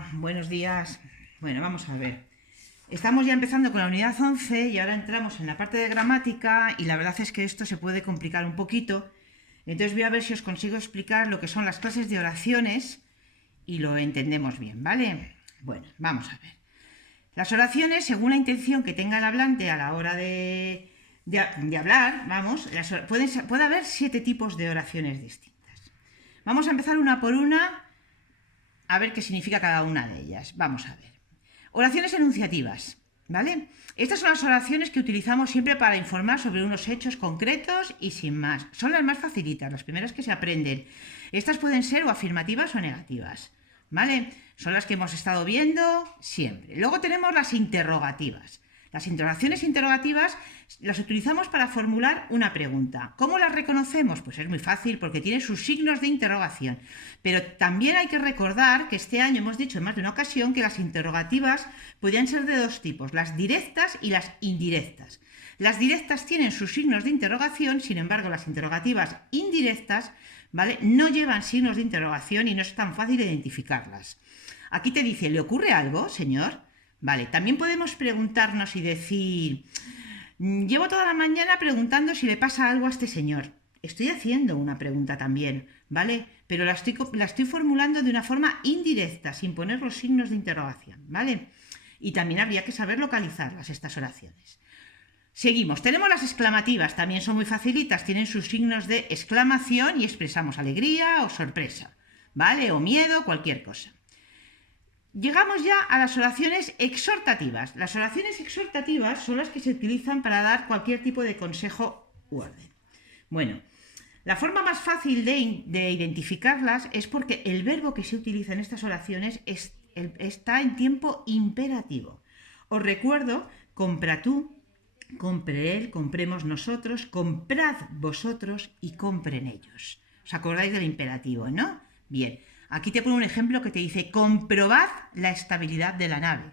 Hola, buenos días. Bueno, vamos a ver. Estamos ya empezando con la unidad 11 y ahora entramos en la parte de gramática y la verdad es que esto se puede complicar un poquito. Entonces voy a ver si os consigo explicar lo que son las clases de oraciones y lo entendemos bien, ¿vale? Bueno, vamos a ver. Las oraciones, según la intención que tenga el hablante a la hora de hablar, vamos, puede haber 7 tipos de oraciones distintas. Vamos a empezar una por una a ver qué significa cada una de ellas. Vamos a ver. Oraciones enunciativas, ¿vale? Estas son las oraciones que utilizamos siempre para informar sobre unos hechos concretos y sin más. Son las más facilitas, las primeras que se aprenden. Estas pueden ser o afirmativas o negativas, ¿vale? Son las que hemos estado viendo siempre. Luego tenemos las interrogativas. Las interrogaciones interrogativas las utilizamos para formular una pregunta. ¿Cómo las reconocemos? Pues es muy fácil porque tiene sus signos de interrogación. Pero también hay que recordar que este año hemos dicho en más de una ocasión que las interrogativas podían ser de dos tipos, las directas y las indirectas. Las directas tienen sus signos de interrogación, sin embargo las interrogativas indirectas, ¿vale?, no llevan signos de interrogación y no es tan fácil identificarlas. Aquí te dice, ¿le ocurre algo, señor? Vale, también podemos preguntarnos y decir, llevo toda la mañana preguntando si le pasa algo a este señor. Estoy haciendo una pregunta también, ¿vale? Pero la estoy formulando de una forma indirecta, sin poner los signos de interrogación, ¿vale? Y también habría que saber localizarlas, estas oraciones. Seguimos, tenemos las exclamativas, también son muy facilitas, tienen sus signos de exclamación y expresamos alegría o sorpresa, ¿vale? O miedo, cualquier cosa. Llegamos ya a las oraciones exhortativas. Las oraciones exhortativas son las que se utilizan para dar cualquier tipo de consejo u orden. Bueno, la forma más fácil de identificarlas es porque el verbo que se utiliza en estas oraciones está en tiempo imperativo. Os recuerdo, compra tú, compre él, compremos nosotros, comprad vosotros y compren ellos. ¿Os acordáis del imperativo, no? Bien. Aquí te pongo un ejemplo que te dice, comprobad la estabilidad de la nave.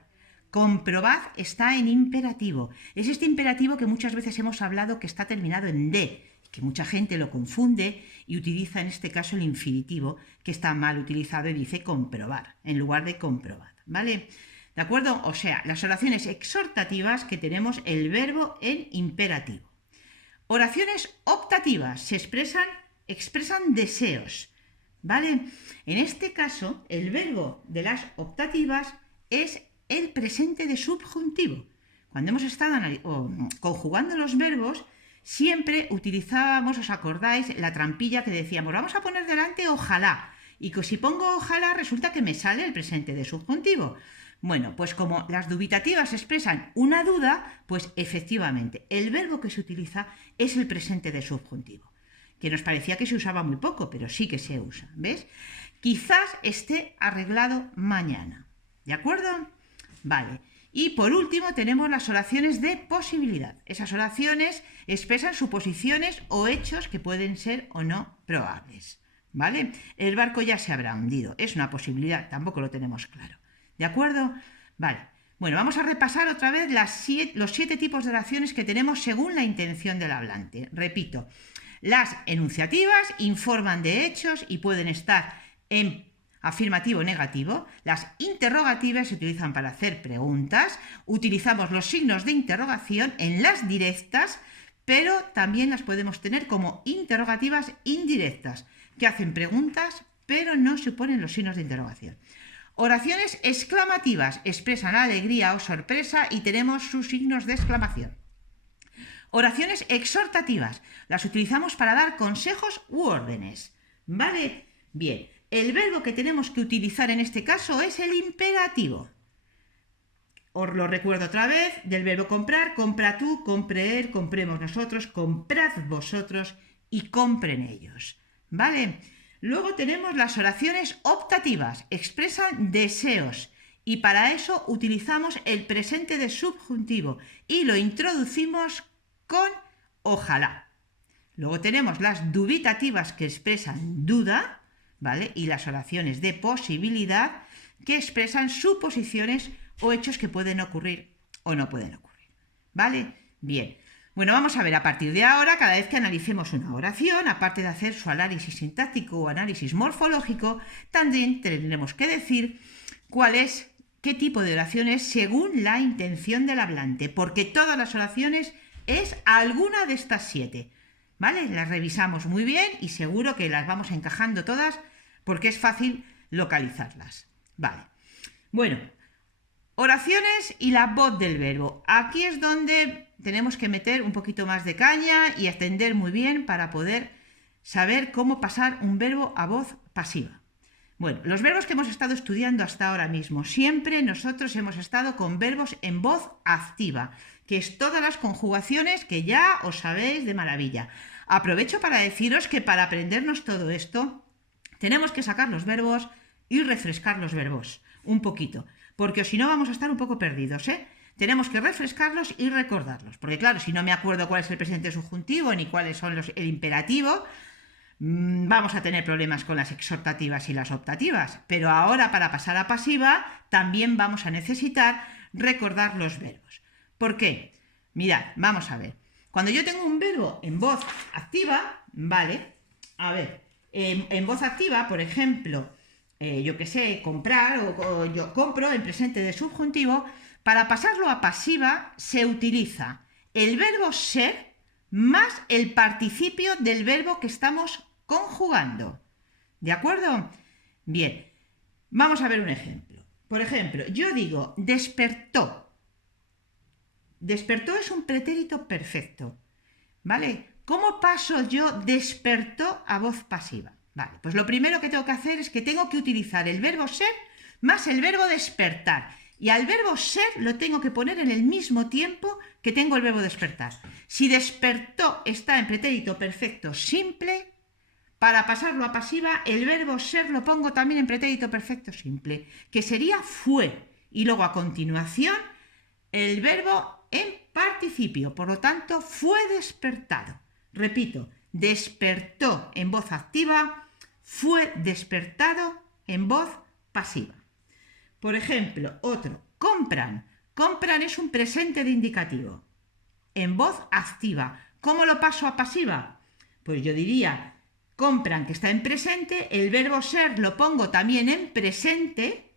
Comprobad está en imperativo. Es este imperativo que muchas veces hemos hablado que está terminado en D, que mucha gente lo confunde y utiliza en este caso el infinitivo, que está mal utilizado y dice comprobar, en lugar de comprobad, ¿vale? ¿De acuerdo? O sea, las oraciones exhortativas que tenemos el verbo en imperativo. Oraciones optativas se expresan deseos, ¿vale? En este caso, el verbo de las optativas es el presente de subjuntivo. Cuando hemos estado conjugando los verbos, siempre utilizábamos, ¿os acordáis?, la trampilla que decíamos, vamos a poner delante ojalá, y que si pongo ojalá resulta que me sale el presente de subjuntivo. Bueno, pues como las dubitativas expresan una duda, pues efectivamente, el verbo que se utiliza es el presente de subjuntivo, que nos parecía que se usaba muy poco, pero sí que se usa, ¿ves? Quizás esté arreglado mañana, ¿de acuerdo? Vale. Y por último tenemos las oraciones de posibilidad. Esas oraciones expresan suposiciones o hechos que pueden ser o no probables, ¿vale? El barco ya se habrá hundido, es una posibilidad, tampoco lo tenemos claro, ¿de acuerdo? Vale. Bueno, vamos a repasar otra vez los 7 tipos de oraciones que tenemos según la intención del hablante. Repito, las enunciativas informan de hechos y pueden estar en afirmativo o negativo. Las interrogativas se utilizan para hacer preguntas. Utilizamos los signos de interrogación en las directas, pero también las podemos tener como interrogativas indirectas, que hacen preguntas, pero no se ponen los signos de interrogación. Oraciones exclamativas expresan alegría o sorpresa y tenemos sus signos de exclamación. Oraciones exhortativas las utilizamos para dar consejos u órdenes, ¿vale? Bien, el verbo que tenemos que utilizar en este caso es el imperativo. Os lo recuerdo otra vez, del verbo comprar, compra tú, compre él, compremos nosotros, comprad vosotros y compren ellos, ¿vale? Luego tenemos las oraciones optativas, expresan deseos y para eso utilizamos el presente de subjuntivo y lo introducimos con ojalá. Luego tenemos las dubitativas que expresan duda, ¿vale? Y las oraciones de posibilidad que expresan suposiciones o hechos que pueden ocurrir o no pueden ocurrir, ¿vale? Bien. Bueno, vamos a ver a partir de ahora, cada vez que analicemos una oración, aparte de hacer su análisis sintáctico o análisis morfológico, también tendremos que decir qué tipo de oración es según la intención del hablante, porque todas las oraciones es alguna de estas 7, ¿vale? Las revisamos muy bien y seguro que las vamos encajando todas porque es fácil localizarlas, ¿vale? Bueno, oraciones y la voz del verbo. Aquí es donde tenemos que meter un poquito más de caña y atender muy bien para poder saber cómo pasar un verbo a voz pasiva. Bueno, los verbos que hemos estado estudiando hasta ahora mismo, siempre nosotros hemos estado con verbos en voz activa, que es todas las conjugaciones que ya os sabéis de maravilla. Aprovecho para deciros que para aprendernos todo esto, tenemos que sacar los verbos y refrescar los verbos un poquito, porque si no vamos a estar un poco perdidos, ¿eh? Tenemos que refrescarlos y recordarlos, porque claro, si no me acuerdo cuál es el presente subjuntivo ni cuáles son el imperativo, vamos a tener problemas con las exhortativas y las optativas, pero ahora para pasar a pasiva también vamos a necesitar recordar los verbos. ¿Por qué? Mirad, vamos a ver. Cuando yo tengo un verbo en voz activa, ¿vale? A ver, en voz activa, por ejemplo, yo que sé, comprar o yo compro en presente de subjuntivo, para pasarlo a pasiva se utiliza el verbo ser más el participio del verbo que estamos conjugando. ¿De acuerdo? Bien, vamos a ver un ejemplo. Por ejemplo, yo digo despertó. Despertó es un pretérito perfecto, ¿vale? ¿Cómo paso yo despertó a voz pasiva? Vale, pues lo primero que tengo que hacer es que tengo que utilizar el verbo ser más el verbo despertar. Y al verbo ser lo tengo que poner en el mismo tiempo que tengo el verbo despertar. Si despertó está en pretérito perfecto simple, para pasarlo a pasiva, el verbo ser lo pongo también en pretérito perfecto simple, que sería fue. Y luego a continuación, el verbo en participio. Por lo tanto, fue despertado. Repito, despertó en voz activa, fue despertado en voz pasiva. Por ejemplo, otro, compran. Compran es un presente de indicativo. En voz activa. ¿Cómo lo paso a pasiva? Pues yo diría, compran, que está en presente, el verbo ser lo pongo también en presente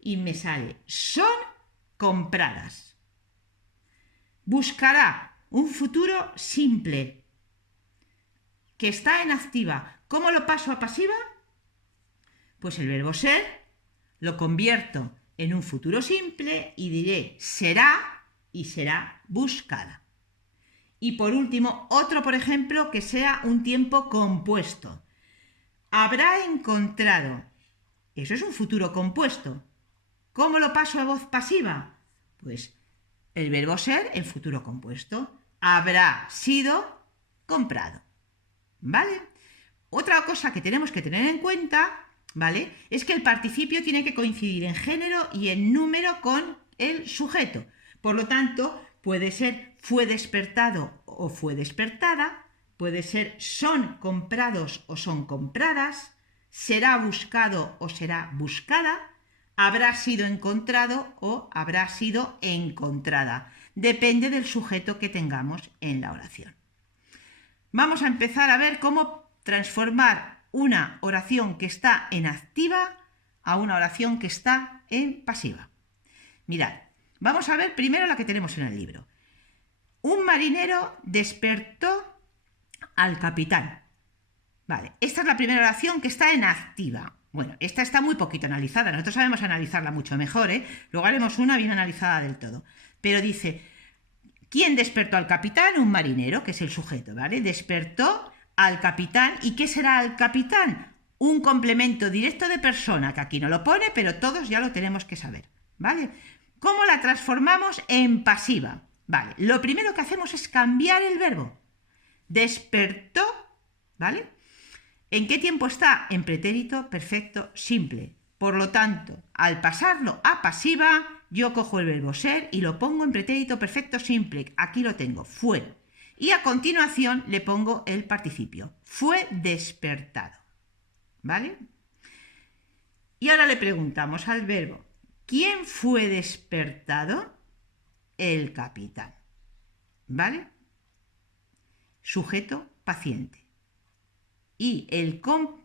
y me sale, son compradas. Buscará, un futuro simple, que está en activa. ¿Cómo lo paso a pasiva? Pues el verbo ser lo convierto en un futuro simple y diré será y será buscada. Y por último, otro, por ejemplo, que sea un tiempo compuesto. Habrá encontrado. Eso es un futuro compuesto. ¿Cómo lo paso a voz pasiva? Pues el verbo ser en futuro compuesto. Habrá sido comprado. ¿Vale? Otra cosa que tenemos que tener en cuenta, ¿vale?, es que el participio tiene que coincidir en género y en número con el sujeto. Por lo tanto, puede ser fue despertado o fue despertada, puede ser son comprados o son compradas, será buscado o será buscada, habrá sido encontrado o habrá sido encontrada. Depende del sujeto que tengamos en la oración. Vamos a empezar a ver cómo transformar una oración que está en activa a una oración que está en pasiva. Mirad, vamos a ver primero la que tenemos en el libro. Un marinero despertó al capitán. Vale, esta es la primera oración que está en activa. Bueno, esta está muy poquito analizada, nosotros sabemos analizarla mucho mejor, ¿eh? Luego haremos una bien analizada del todo. Pero dice, ¿quién despertó al capitán? Un marinero, que es el sujeto, ¿vale? Despertó al capitán. ¿Y qué será el capitán? Un complemento directo de persona, que aquí no lo pone, pero todos ya lo tenemos que saber, ¿vale? ¿Cómo la transformamos en pasiva? Vale, lo primero que hacemos es cambiar el verbo. Despertó, ¿vale? ¿En qué tiempo está? En pretérito perfecto simple. Por lo tanto, al pasarlo a pasiva, yo cojo el verbo ser y lo pongo en pretérito perfecto simple. Aquí lo tengo, fue. Y a continuación le pongo el participio. Fue despertado. ¿Vale? Y ahora le preguntamos al verbo, ¿quién fue despertado? El capitán. ¿Vale? Sujeto paciente. Y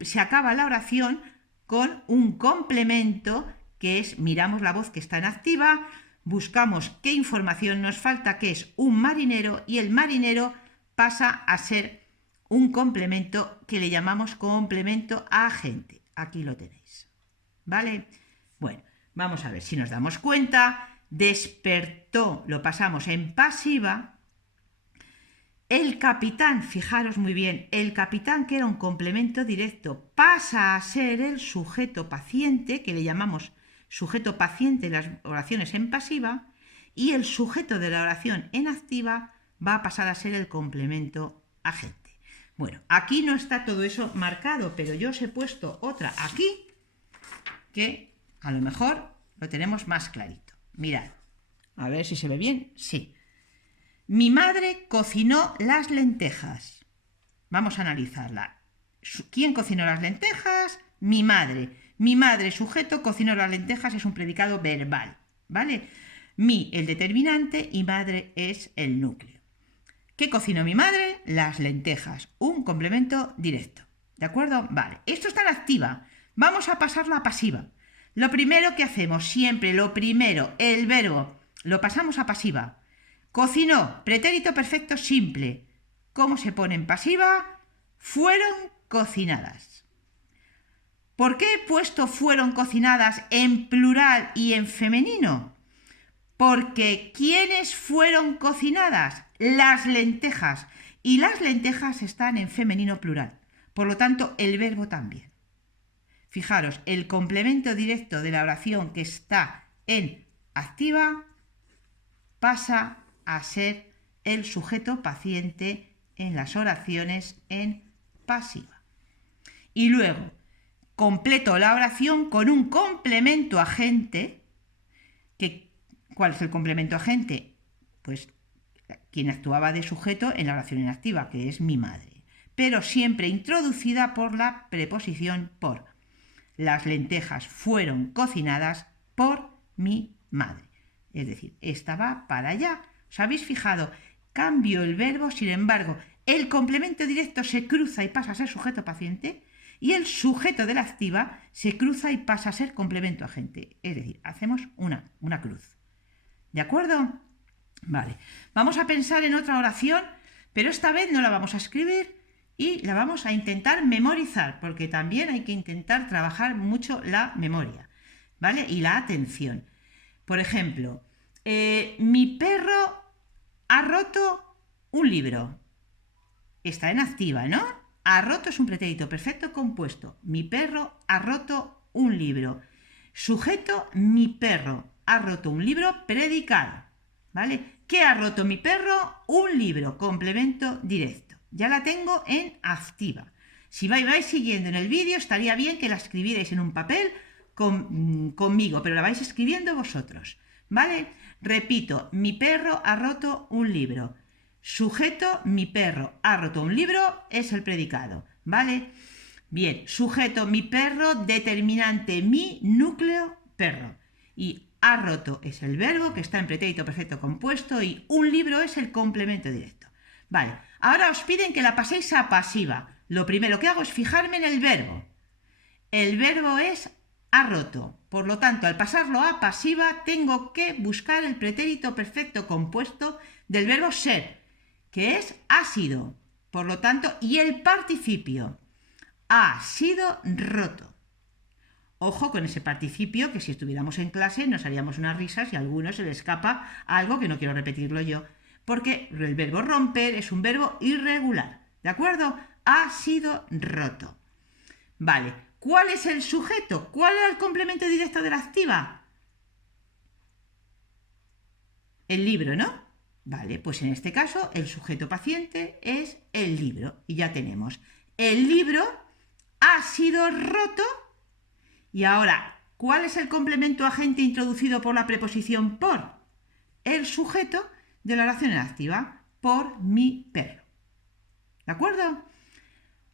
se acaba la oración con un complemento que es miramos la voz que está en activa, buscamos qué información nos falta, que es un marinero, y el marinero pasa a ser un complemento que le llamamos complemento agente. Aquí lo tenéis, ¿vale? Bueno, vamos a ver si nos damos cuenta. Despertó, lo pasamos en pasiva. El capitán, fijaros muy bien, el capitán, que era un complemento directo, pasa a ser el sujeto paciente, que le llamamos sujeto paciente en las oraciones en pasiva, y el sujeto de la oración en activa va a pasar a ser el complemento agente. Bueno, aquí no está todo eso marcado, pero yo os he puesto otra aquí que a lo mejor lo tenemos más clarito. Mirad, a ver si se ve bien. Sí. Mi madre cocinó las lentejas. Vamos a analizarla. ¿Quién cocinó las lentejas? Mi madre. Mi madre, sujeto, cocinó las lentejas, es un predicado verbal, ¿vale? Mi, el determinante, y madre es el núcleo. ¿Qué cocinó mi madre? Las lentejas, un complemento directo, ¿de acuerdo? Vale, esto está en activa. Vamos a pasarla a pasiva. Lo primero que hacemos, siempre lo primero, el verbo, lo pasamos a pasiva. Cocinó, pretérito perfecto simple. ¿Cómo se pone en pasiva? Fueron cocinadas. ¿Por qué he puesto fueron cocinadas en plural y en femenino? Porque ¿quiénes fueron cocinadas? Las lentejas. Y las lentejas están en femenino plural. Por lo tanto, el verbo también. Fijaros, el complemento directo de la oración que está en activa pasa a ser el sujeto paciente en las oraciones en pasiva. Y luego completo la oración con un complemento agente. ¿Cuál es el complemento agente? Pues quien actuaba de sujeto en la oración en activa, que es mi madre, pero siempre introducida por la preposición por. Las lentejas fueron cocinadas por mi madre. Es decir, esta va para allá. ¿Os habéis fijado? Cambio el verbo, sin embargo, el complemento directo se cruza y pasa a ser sujeto paciente, y el sujeto de la activa se cruza y pasa a ser complemento agente. Es decir, hacemos una cruz. ¿De acuerdo? Vale. Vamos a pensar en otra oración, pero esta vez no la vamos a escribir y la vamos a intentar memorizar, porque también hay que intentar trabajar mucho la memoria, ¿vale? Y la atención. Por ejemplo, mi perro ha roto un libro. Está en activa, ¿no? Ha roto es un pretérito perfecto compuesto. Mi perro ha roto un libro. Sujeto, mi perro ha roto un libro, predicado, ¿vale? ¿Qué ha roto mi perro? Un libro, complemento directo. Ya la tengo en activa. Si vais siguiendo en el vídeo, estaría bien que la escribierais en un papel conmigo, pero la vais escribiendo vosotros, ¿vale? Repito, mi perro ha roto un libro. Sujeto, mi perro ha roto un libro, es el predicado, ¿vale? Bien, sujeto, mi perro, determinante, mi, núcleo, perro. Y ha roto es el verbo, que está en pretérito perfecto compuesto, y un libro es el complemento directo. Vale, ahora os piden que la paséis a pasiva. Lo primero que hago es fijarme en el verbo. El verbo es ha roto. Por lo tanto, al pasarlo a pasiva, tengo que buscar el pretérito perfecto compuesto del verbo ser, que es ha sido. Por lo tanto, y el participio. Ha sido roto. Ojo con ese participio, que si estuviéramos en clase nos haríamos unas risas y a alguno se le escapa algo que no quiero repetirlo yo, porque el verbo romper es un verbo irregular, ¿de acuerdo? Ha sido roto. Vale, ¿cuál es el sujeto? ¿Cuál era el complemento directo de la activa? El libro, ¿no? Vale, pues en este caso el sujeto paciente es el libro y ya tenemos. El libro ha sido roto. Y ahora, ¿cuál es el complemento agente introducido por la preposición por? El sujeto de la oración en activa, por mi perro. ¿De acuerdo?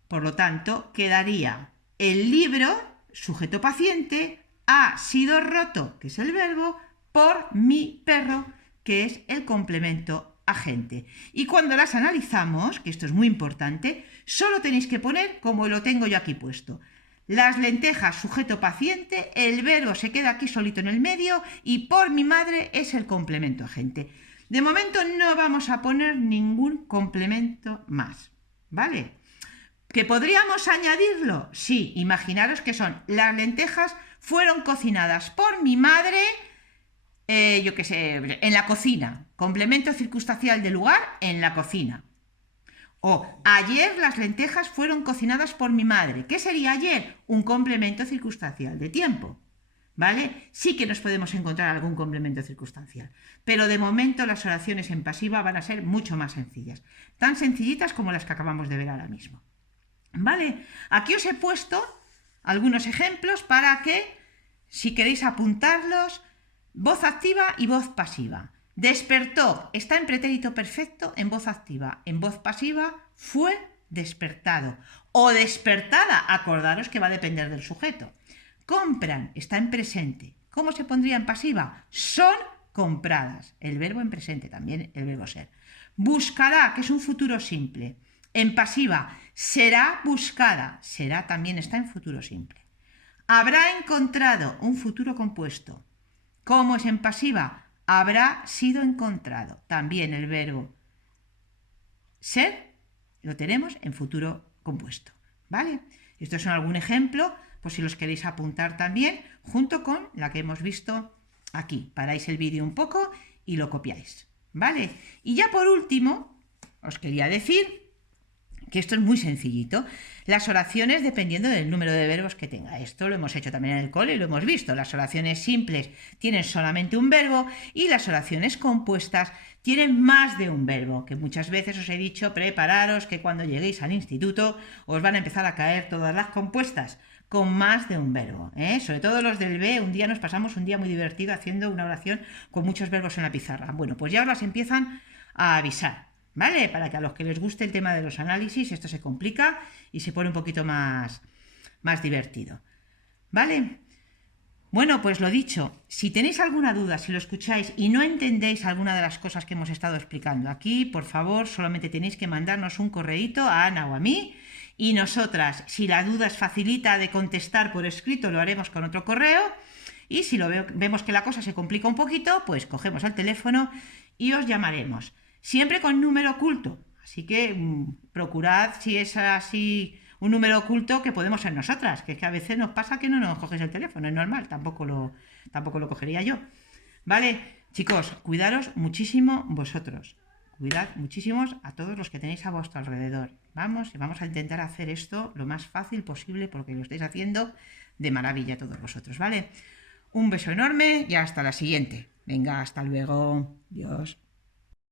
Por lo tanto, quedaría el libro, sujeto paciente, ha sido roto, que es el verbo, por mi perro, que es el complemento agente. Y cuando las analizamos, que esto es muy importante, solo tenéis que poner como lo tengo yo aquí puesto. las lentejas, sujeto paciente, el verbo se queda aquí solito en el medio y por mi madre es el complemento agente. De momento no vamos a poner ningún complemento más, ¿vale? ¿Que podríamos añadirlo? Sí, imaginaros que son las lentejas fueron cocinadas por mi madre, yo qué sé, en la cocina. Complemento circunstancial de lugar, en la cocina. O ayer las lentejas fueron cocinadas por mi madre. ¿Qué sería ayer? Un complemento circunstancial de tiempo. ¿Vale? Sí que nos podemos encontrar algún complemento circunstancial. Pero de momento las oraciones en pasiva van a ser mucho más sencillas. Tan sencillitas como las que acabamos de ver ahora mismo. ¿Vale? Aquí os he puesto algunos ejemplos para que, si queréis apuntarlos, voz activa y voz pasiva. Despertó, está en pretérito perfecto en voz activa. En voz pasiva, fue despertado. O despertada, acordaros que va a depender del sujeto. Compran, está en presente. ¿Cómo se pondría en pasiva? Son compradas. El verbo en presente, también el verbo ser. Buscará, que es un futuro simple. En pasiva, será buscada. Será también está en futuro simple. Habrá encontrado, un futuro compuesto. ¿Cómo es en pasiva? Habrá sido encontrado. También el verbo ser lo tenemos en futuro compuesto. ¿Vale? Esto es algún ejemplo, por si los queréis apuntar también, junto con la que hemos visto aquí. Paráis el vídeo un poco y lo copiáis. ¿Vale? Y ya por último, os quería decir que esto es muy sencillito. Las oraciones dependiendo del número de verbos que tenga. Esto lo hemos hecho también en el cole y lo hemos visto. Las oraciones simples tienen solamente un verbo y las oraciones compuestas tienen más de un verbo, que muchas veces os he dicho, prepararos que cuando lleguéis al instituto os van a empezar a caer todas las compuestas con más de un verbo, ¿eh? Sobre todo los del B, un día nos pasamos un día muy divertido haciendo una oración con muchos verbos en la pizarra. Bueno, pues ya os las empiezan a avisar. ¿Vale? Para que a los que les guste el tema de los análisis esto se complica y se pone un poquito más divertido. ¿Vale? Bueno, pues lo dicho, si tenéis alguna duda, si lo escucháis y no entendéis alguna de las cosas que hemos estado explicando aquí, por favor, solamente tenéis que mandarnos un correíto a Ana o a mí y nosotras, si la duda es facilita de contestar por escrito, lo haremos con otro correo y si vemos que la cosa se complica un poquito, pues cogemos el teléfono y os llamaremos. Siempre con número oculto, así que procurad, si es así un número oculto, que podemos ser nosotras, que es que a veces nos pasa que no nos coges el teléfono, es normal, tampoco lo cogería yo. ¿Vale? Chicos, cuidaros muchísimo vosotros, cuidad muchísimo a todos los que tenéis a vuestro alrededor. Vamos a intentar hacer esto lo más fácil posible porque lo estáis haciendo de maravilla todos vosotros, ¿vale? Un beso enorme y hasta la siguiente. Venga, hasta luego. Adiós.